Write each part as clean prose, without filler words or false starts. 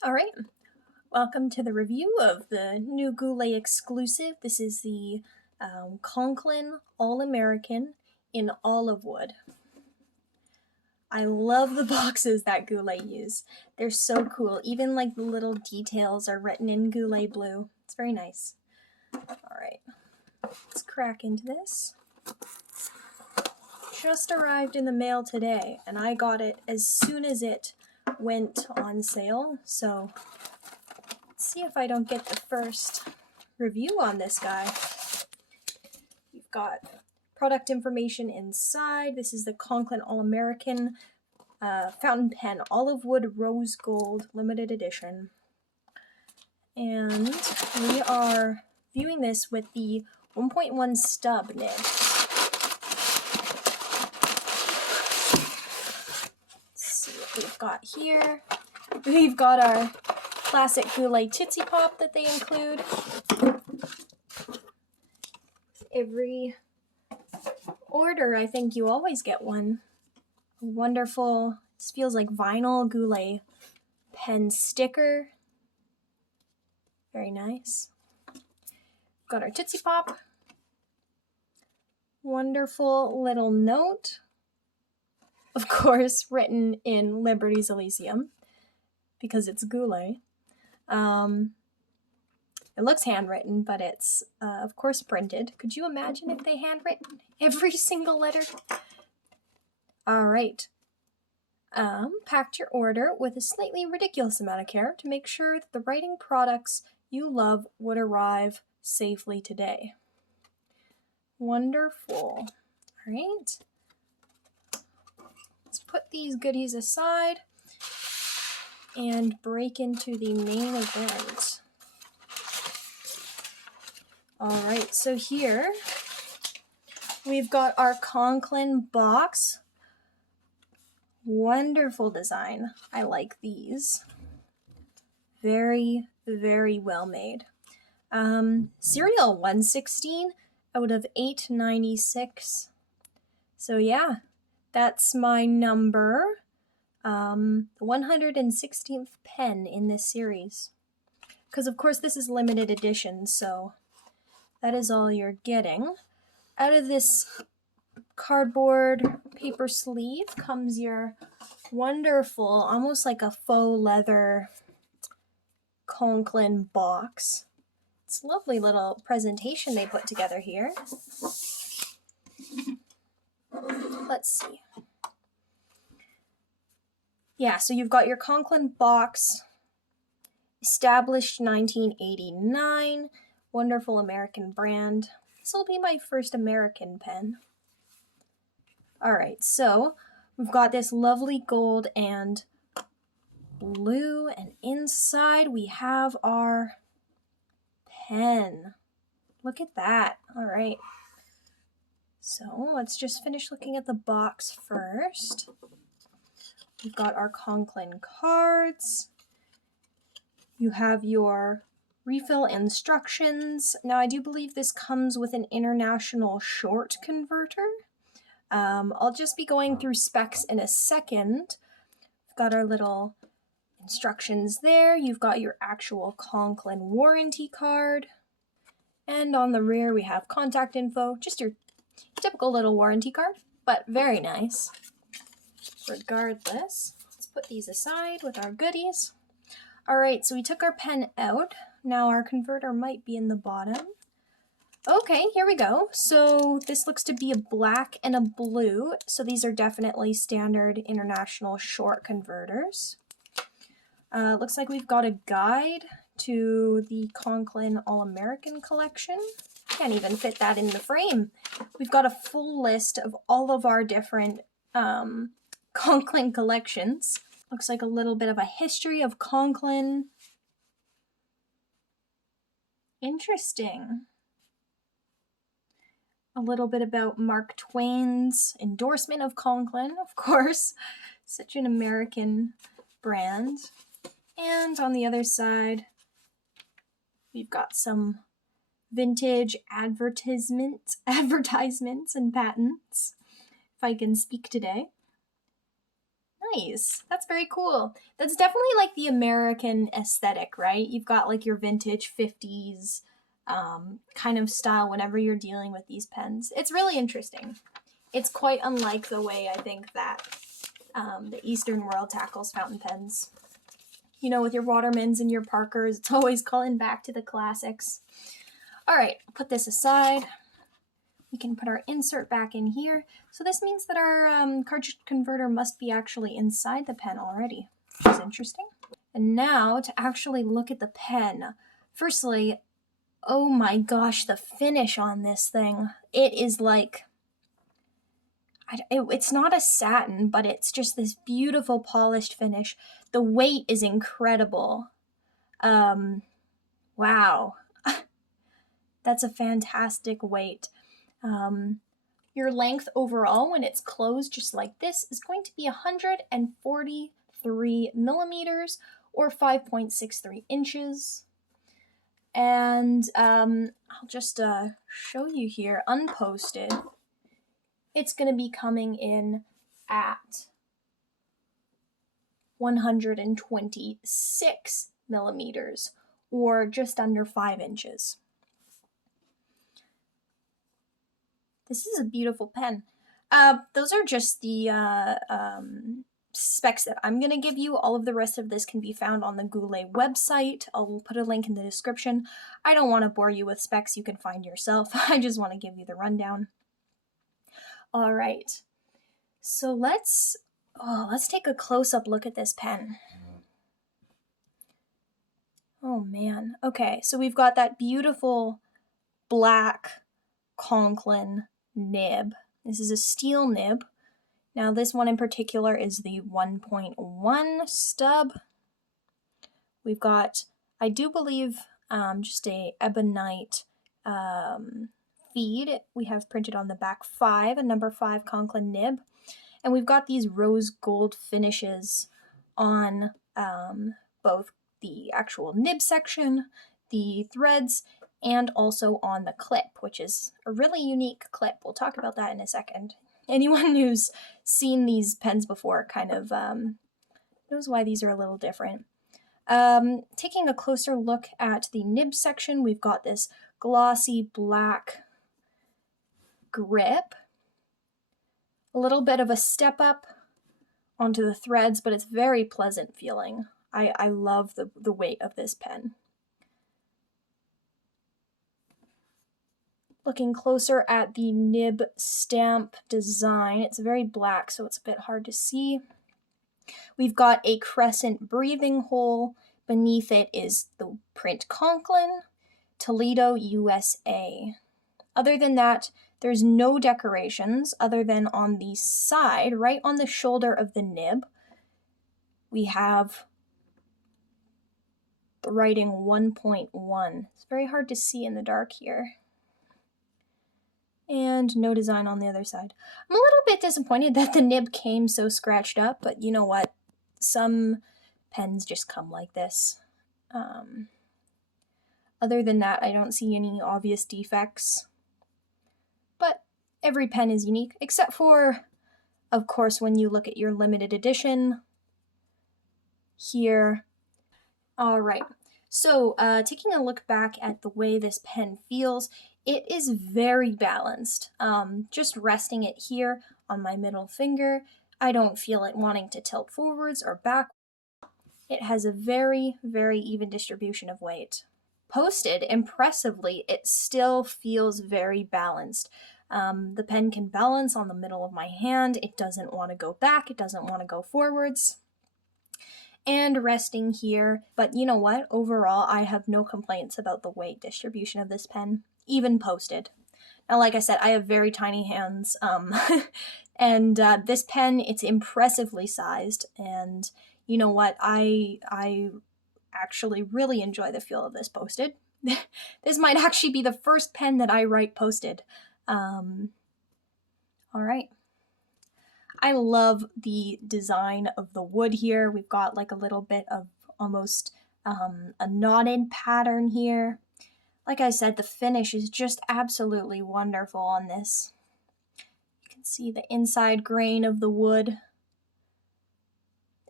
All right, welcome to the review of the new Goulet exclusive. This is the Conklin All-American in Olivewood. I love the boxes that Goulet use. They're so cool. Even like the little details are written in Goulet blue. It's very nice. All right, let's crack into this. Just arrived in the mail today, and I got it as soon as it went on sale, so let's see if I don't get the first review on this guy. You've got product information inside. This is the Conklin All-American fountain pen, Olivewood Rose Gold limited edition. And we are viewing this with the 1.1 Stub nib. Let's see what we've got here. We've got our classic Goulet Tootsie Pop that they include. Every order, I think you always get one. Wonderful, this feels like vinyl Goulet pen sticker. Very nice. Got our Tootsie Pop. Wonderful little note. Of course, written in Liberty's Elysium, because it's Goulet. It looks handwritten, but it's, of course, printed. Could you imagine if they handwritten every single letter? All right. Packed your order with a slightly ridiculous amount of care to make sure that the writing products you love would arrive safely today. Wonderful. All right. Let's put these goodies aside and break into the main event. All right, so here we've got our Conklin box. Wonderful design. I like these. Very, very well made. Serial 116 out of 896. So yeah, that's my number. 116th pen in this series. Because of course this is limited edition, so that is all you're getting. Out of this cardboard paper sleeve comes your wonderful, almost like a faux leather Conklin box. It's a lovely little presentation they put together here. Let's see. Yeah, so you've got your Conklin box, established 1989, wonderful American brand. This will be my first American pen. All right, so we've got this lovely gold and blue, and inside we have our pen. Look at that. All right. So let's just finish looking at the box first. We've got our Conklin cards. You have your refill instructions. Now I do believe this comes with an international short converter. I'll just be going through specs in a second. We've got our little instructions there. You've got your actual Conklin warranty card. And on the rear we have contact info, just your typical little warranty card, but very nice. Regardless, let's put these aside with our goodies. All right, so we took our pen out. Now our converter might be in the bottom. Okay, here we go. So this looks to be a black and a blue. So these are definitely standard international short converters. Looks like we've got a guide to the Conklin All-American collection. Can't even fit that in the frame. We've got a full list of all of our different Conklin collections. Looks like a little bit of a history of Conklin. Interesting. A little bit about Mark Twain's endorsement of Conklin, of course. Such an American brand. And on the other side, we've got some vintage advertisements and patents, if I can speak today. Nice. That's very cool. That's definitely like the American aesthetic, right? You've got like your vintage 50s kind of style whenever you're dealing with these pens. It's really interesting. It's quite unlike the way I think that the Eastern world tackles fountain pens. You know, with your Watermans and your Parkers, it's always calling back to the classics. All right, I'll put this aside. We can put our insert back in here. So this means that our cartridge converter must be actually inside the pen already, which is interesting. And now to actually look at the pen. Firstly, oh my gosh, the finish on this thing. It is like, it's not a satin, but it's just this beautiful polished finish. The weight is incredible. Wow. That's a fantastic weight. Your length overall, when it's closed just like this, is going to be 143 millimeters or 5.63 inches. And I'll just show you here, unposted. It's going to be coming in at 126 millimeters or just under 5 inches. This is a beautiful pen. Those are just the specs that I'm going to give you. All of the rest of this can be found on the Goulet website. I'll put a link in the description. I don't want to bore you with specs you can find yourself. I just want to give you the rundown. All right. So let's take a close-up look at this pen. Oh man. Okay, so we've got that beautiful black Conklin nib. This is a steel nib. Now this one in particular is the 1.1 stub. We've got, I do believe, just a ebonite feed. We have printed on the back 5, a number 5 Conklin nib. And we've got these rose gold finishes on both the actual nib section, the threads, and also on the clip, which is a really unique clip. We'll talk about that in a second. Anyone who's seen these pens before kind of knows why these are a little different. Taking a closer look at the nib section, we've got this glossy black grip. A little bit of a step up onto the threads, but it's very pleasant feeling. I love the weight of this pen. Looking closer at the nib stamp design, it's very black, so it's a bit hard to see. We've got a crescent breathing hole. Beneath it is the print Conklin, Toledo, USA. Other than that, there's no decorations other than on the side, right on the shoulder of the nib. We have the writing 1.1. It's very hard to see in the dark here. And no design on the other side. I'm a little bit disappointed that the nib came so scratched up, but you know what? Some pens just come like this. Other than that, I don't see any obvious defects. But every pen is unique, except for, of course, when you look at your limited edition here. All right, so taking a look back at the way this pen feels, it is very balanced. Just resting it here on my middle finger, I don't feel it wanting to tilt forwards or back. It has a very, very even distribution of weight. Posted, impressively, it still feels very balanced. The pen can balance on the middle of my hand. It doesn't want to go back. It doesn't want to go forwards. And resting here, but you know what? Overall, I have no complaints about the weight distribution of this pen, even posted. Now, like I said, I have very tiny hands, and this pen, it's impressively sized, and you know what? I actually really enjoy the feel of this posted. This might actually be the first pen that I write posted. All right. I love the design of the wood here. We've got like a little bit of almost a knotted pattern here. Like I said, the finish is just absolutely wonderful on this. You can see the inside grain of the wood.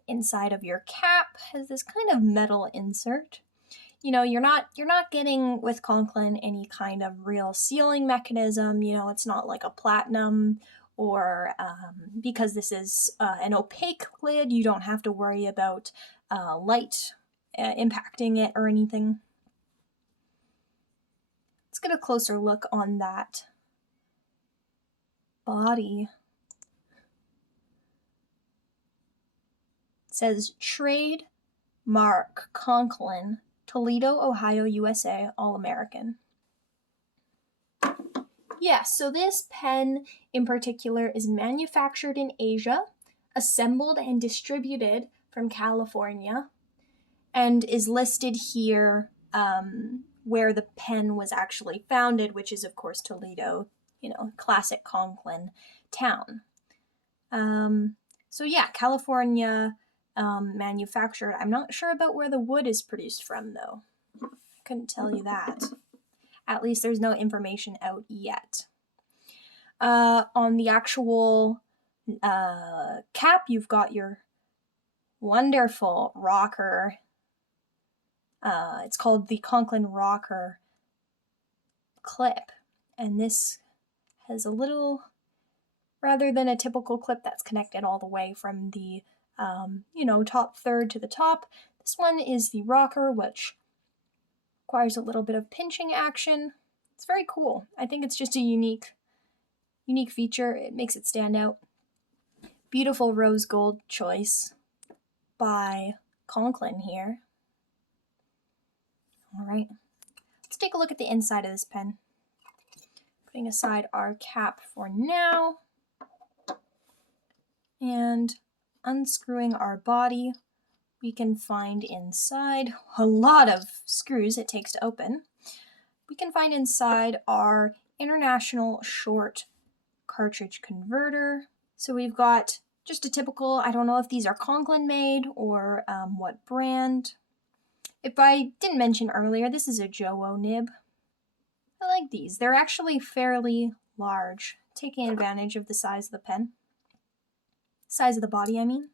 inside of your cap has this kind of metal insert. You know, you're not getting with Conklin any kind of real sealing mechanism. You know, it's not like a platinum, or because this is an opaque lid, you don't have to worry about light impacting it or anything. Let's get a closer look on that body. It says Trade Mark Conklin, Toledo, Ohio, USA, All-American. Yeah, so this pen in particular is manufactured in Asia, assembled and distributed from California, and is listed here where the pen was actually founded, which is, of course, Toledo, you know, classic Conklin town. So yeah, California manufactured. I'm not sure about where the wood is produced from, though. Couldn't tell you that. At least there's no information out yet. On the actual cap, you've got your wonderful rocker. It's called the Conklin rocker clip. And this has a little, rather than a typical clip that's connected all the way from the you know, top third to the top, this one is the rocker, which requires a little bit of pinching action. It's very cool. I think it's just a unique feature. It makes it stand out. Beautiful rose gold choice by Conklin here. All right, let's take a look at the inside of this pen. Putting aside our cap for now and unscrewing our body, we can find inside a lot of screws it takes to open. We can find inside our international short cartridge converter. So we've got just a typical, I don't know if these are Conklin made or what brand. If I didn't mention earlier, this is a Jowo nib. I like these. They're actually fairly large, taking advantage of the size of the pen. Size of the body, I mean.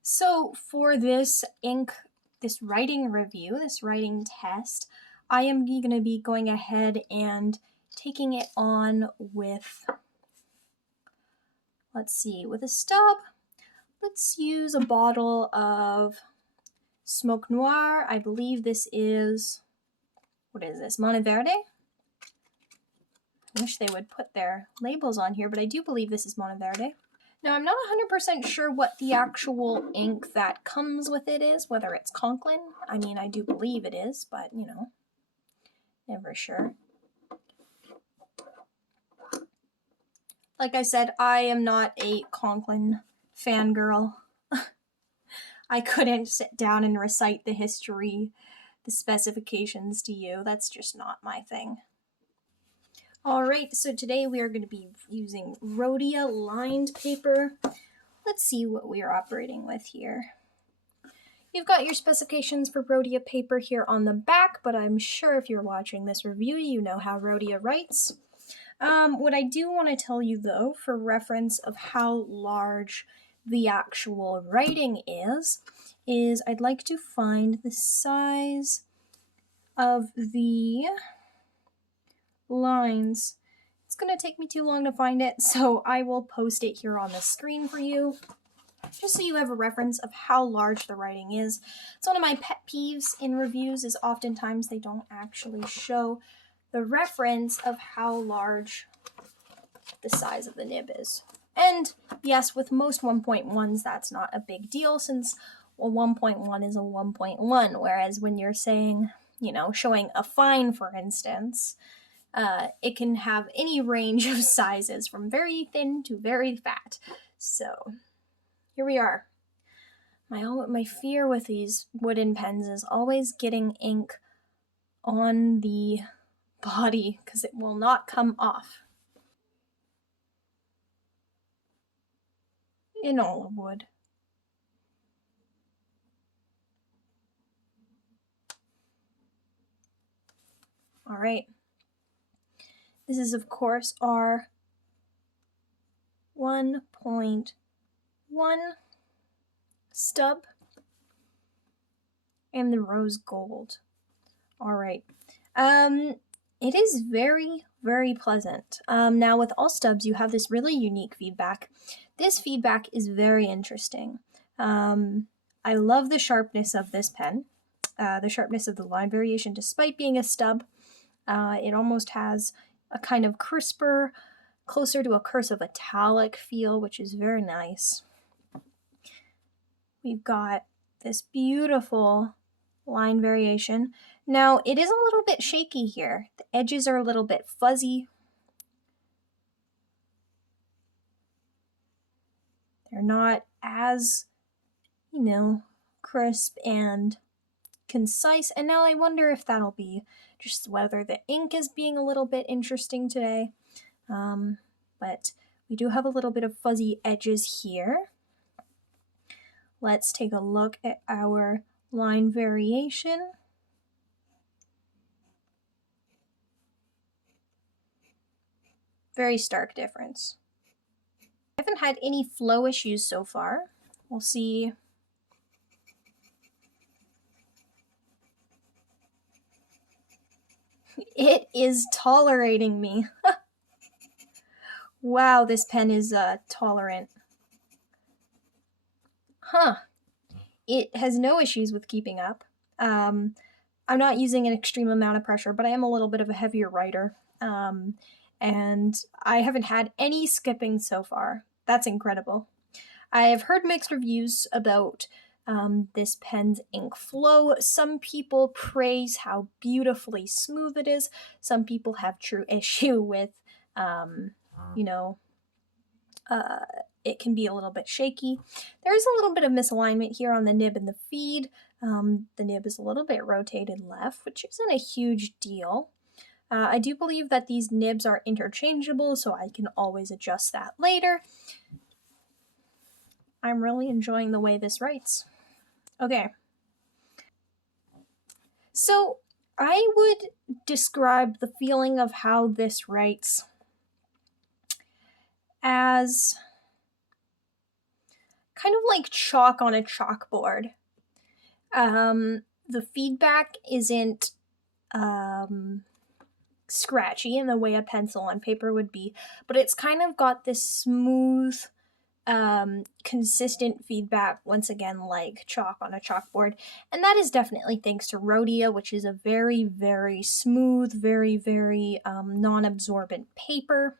So for this ink, this writing review, this writing test, I am going to be going ahead and taking it on with, let's see, with a stub. Let's use a bottle of Smoke Noir. I believe this is, what is this, Monteverde? I wish they would put their labels on here, but I do believe this is Monteverde. Now, I'm not 100% sure what the actual ink that comes with it is, whether it's Conklin. I mean, I do believe it is, but, you know, never sure. Like I said, I am not a Conklin fangirl. I couldn't sit down and recite the history, the specifications to you. That's just not my thing. Alright, so today we are going to be using Rhodia lined paper. Let's see what we are operating with here. You've got your specifications for Rhodia paper here on the back, but I'm sure if you're watching this review, you know how Rhodia writes. What I do want to tell you, though, for reference of how large the actual writing is I'd like to find the size of the lines. It's going to take me too long to find it, so I will post it here on the screen for you, just so you have a reference of how large the writing is. It's one of my pet peeves in reviews is oftentimes they don't actually show the reference of how large the size of the nib is. And yes, with most 1.1s, that's not a big deal since a 1.1 is a 1.1, whereas when you're saying, you know, showing a fine, for instance, it can have any range of sizes from very thin to very fat. So here we are. My fear with these wooden pens is always getting ink on the body because it will not come off. In Olivewood. All right. This is, of course, our 1.1 stub and the rose gold. All right. It is very, very pleasant. Now with all stubs, you have this really unique feedback. This feedback is very interesting. I love the sharpness of this pen, the sharpness of the line variation, despite being a stub. It almost has a kind of crisper, closer to a cursive italic feel, which is very nice. We've got this beautiful line variation. Now, it is a little bit shaky here. The edges are a little bit fuzzy. They're not as, crisp and concise. And now I wonder if that'll be just whether the ink is being a little bit interesting today. But we do have a little bit of fuzzy edges here. Let's take a look at our line variation. Very stark difference. I haven't had any flow issues so far. We'll see. It is tolerating me. Wow, this pen is tolerant. Huh. It has no issues with keeping up. I'm not using an extreme amount of pressure, but I am a little bit of a heavier writer. And I haven't had any skipping so far. That's incredible. I have heard mixed reviews about this pen's ink flow. Some people praise how beautifully smooth it is. Some people have true issue with, it can be a little bit shaky. There is a little bit of misalignment here on the nib and the feed. The nib is a little bit rotated left, which isn't a huge deal. I do believe that these nibs are interchangeable, so I can always adjust that later. I'm really enjoying the way this writes. Okay. So I would describe the feeling of how this writes as kind of like chalk on a chalkboard. The feedback isn't scratchy in the way a pencil on paper would be, but it's kind of got this smooth, consistent feedback, once again, like chalk on a chalkboard. And that is definitely thanks to Rhodia, which is a very, very smooth, very, very non-absorbent paper.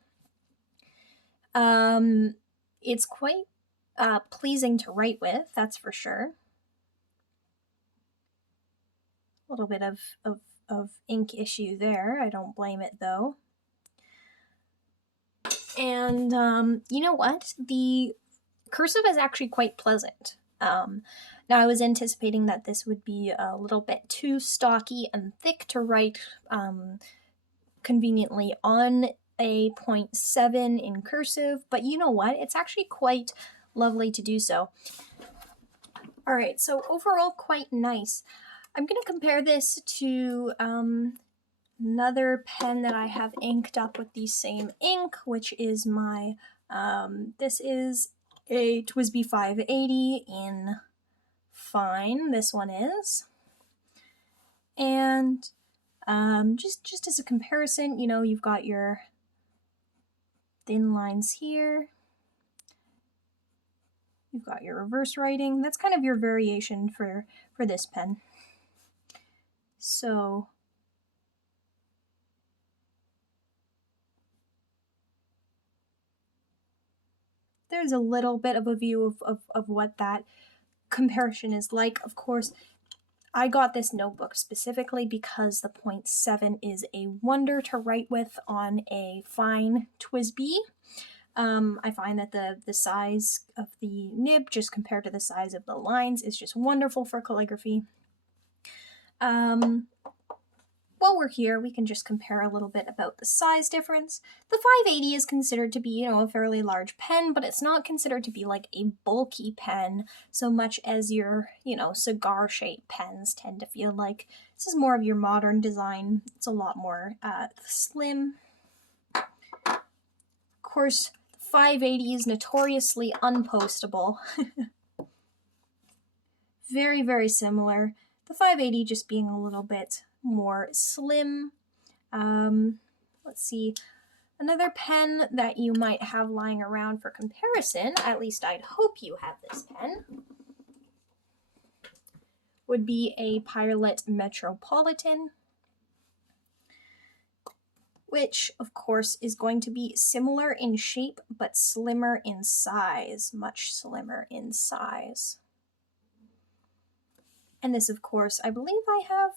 It's quite pleasing to write with, that's for sure. A little bit of ink issue there. I don't blame it though. And you know what? The cursive is actually quite pleasant. Now I was anticipating that this would be a little bit too stocky and thick to write conveniently on a 0.7 in cursive, but you know what? It's actually quite lovely to do so. All right, so overall quite nice. I'm going to compare this to another pen that I have inked up with the same ink, which is my, this is a TWSBI 580 in fine, this one is. And just as a comparison, you've got your thin lines here. You've got your reverse writing. That's kind of your variation for this pen. So there's a little bit of a view of what that comparison is like. Of course, I got this notebook specifically because the 0.7 is a wonder to write with on a fine TWSBI. I find that the size of the nib, just compared to the size of the lines, is just wonderful for calligraphy. While we're here, we can just compare a little bit about the size difference. The 580 is considered to be, a fairly large pen, but it's not considered to be like a bulky pen so much as your, cigar-shaped pens tend to feel like. This is more of your modern design. It's a lot more slim. Of course, the 580 is notoriously unpostable. Very, very similar. The 580 just being a little bit more slim. Let's see. Another pen that you might have lying around for comparison, at least I'd hope you have this pen, would be a Pilot Metropolitan, which of course is going to be similar in shape but slimmer in size, much slimmer in size. And this, of course, I believe I have,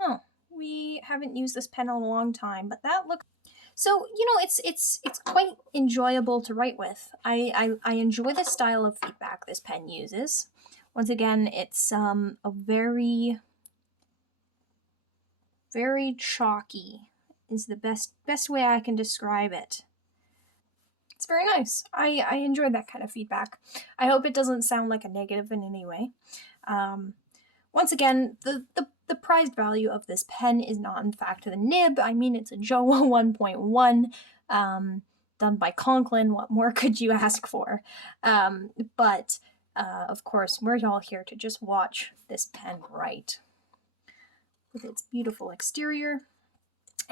oh, we haven't used this pen in a long time, but that looks, so, you know, it's quite enjoyable to write with. I enjoy the style of feedback this pen uses. Once again, it's a very chalky is the best way I can describe it. It's very nice. I enjoy that kind of feedback. I hope it doesn't sound like a negative in any way. Once again, the prized value of this pen is not in fact the nib. I mean, it's a Jowa 1.1 done by Conklin. What more could you ask for? But of course, we're all here to just watch this pen write with its beautiful exterior.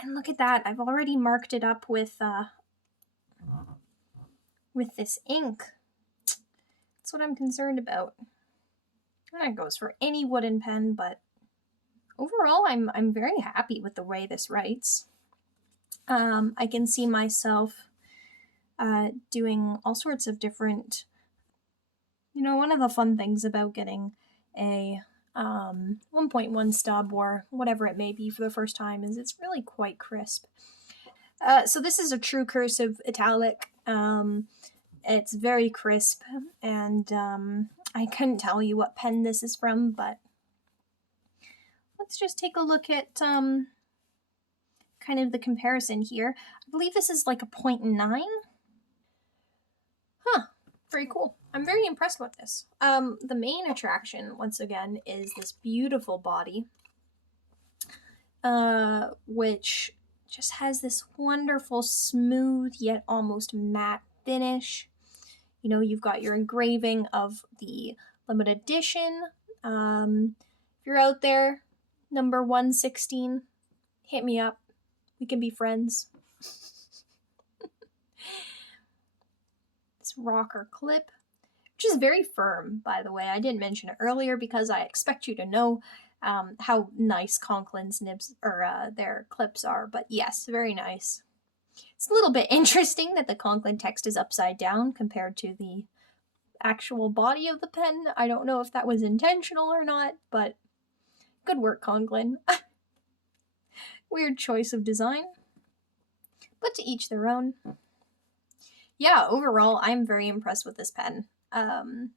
And look at that, I've already marked it up with this ink. That's what I'm concerned about. And that goes for any wooden pen, but overall I'm very happy with the way this writes. I can see myself doing all sorts of different, you know, one of the fun things about getting a 1.1 stub or whatever it may be for the first time is it's really quite crisp. So this is a true cursive italic. It's very crisp, and I couldn't tell you what pen this is from, but let's just take a look at kind of the comparison here. I believe this is like a 0.9. Huh, very cool. I'm very impressed with this. The main attraction, once again, is this beautiful body, which just has this wonderful, smooth, yet almost matte finish. You know, you've got your engraving of the limited edition. If you're out there, number 116, hit me up. We can be friends. This rocker clip, which is very firm, by the way. I didn't mention it earlier because I expect you to know how nice Conklin's nibs or their clips are. But yes, very nice. It's a little bit interesting that the Conklin text is upside down compared to the actual body of the pen. I don't know if that was intentional or not, but good work, Conklin. Weird choice of design, but to each their own. Yeah, overall, I'm very impressed with this pen. I'm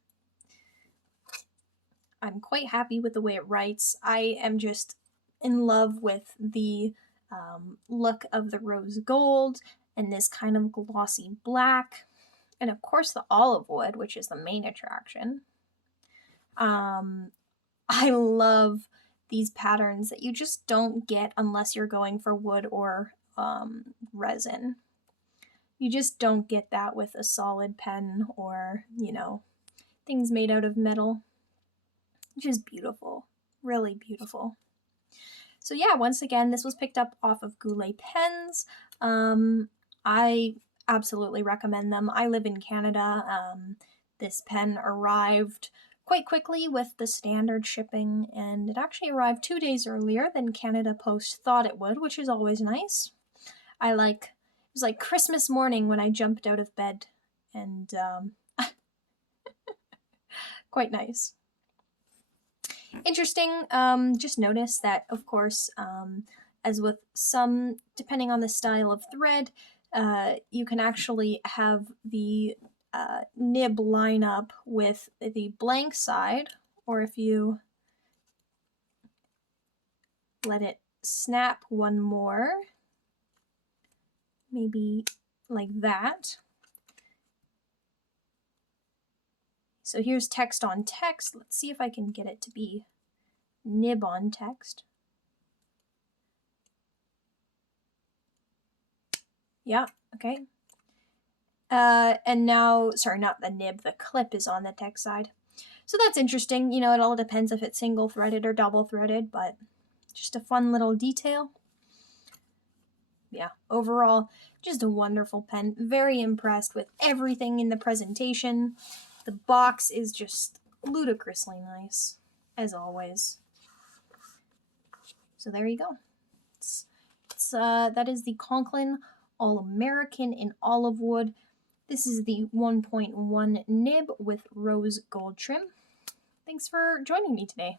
quite happy with the way it writes. I am just in love with the look of the rose gold and this kind of glossy black, and of course the olive wood, which is the main attraction. I love these patterns that you just don't get unless you're going for wood or resin. You just don't get that with a solid pen or, you know, things made out of metal. Which is beautiful, really beautiful. So yeah, once again, this was picked up off of Goulet pens. I absolutely recommend them. I live in Canada. This pen arrived quite quickly with the standard shipping, and it actually arrived 2 days earlier than Canada Post thought it would, which is always nice. It was like Christmas morning when I jumped out of bed, and quite nice. Interesting, just notice that, of course, as with some, depending on the style of thread, you can actually have the nib line up with the blank side, or if you let it snap one more, maybe like that. So here's text on text. Let's see if I can get it to be nib on text. Yeah, okay. And now, sorry, not the nib, the clip is on the text side. So that's interesting. You know, it all depends if it's single threaded or double threaded, but just a fun little detail. Yeah, overall, just a wonderful pen. Very impressed with everything in the presentation. The box is just ludicrously nice, as always. So there you go. That is the Conklin All-American in Olivewood. This is the 1.1 nib with rose gold trim. Thanks for joining me today.